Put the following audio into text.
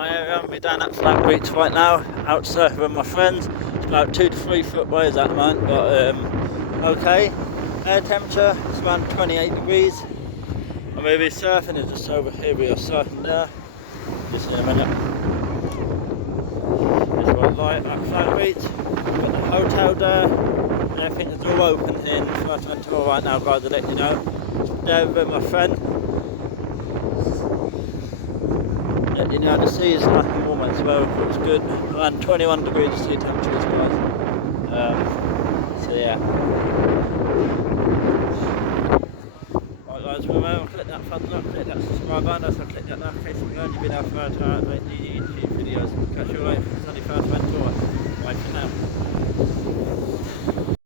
We're down at Flat Beach right now, out surfing with my friends. It's about 2 to 3 foot waves at the moment, but okay. Air temperature is around 28 degrees. And we'll be surfing is just over here, we are surfing there. Just in a minute. It's right light at Flat Beach. Got the hotel there. And everything is all open in fuerteventura right now, guys, I'll let you know. There with my friend. You know, the sea is nice and warm as well, it was good. Around 21 degrees sea temperatures, guys. So yeah. Right guys, remember, click that thumbs up, click that subscribe button, so click that notification bell, you've been out for make new YouTube videos. Catch you later.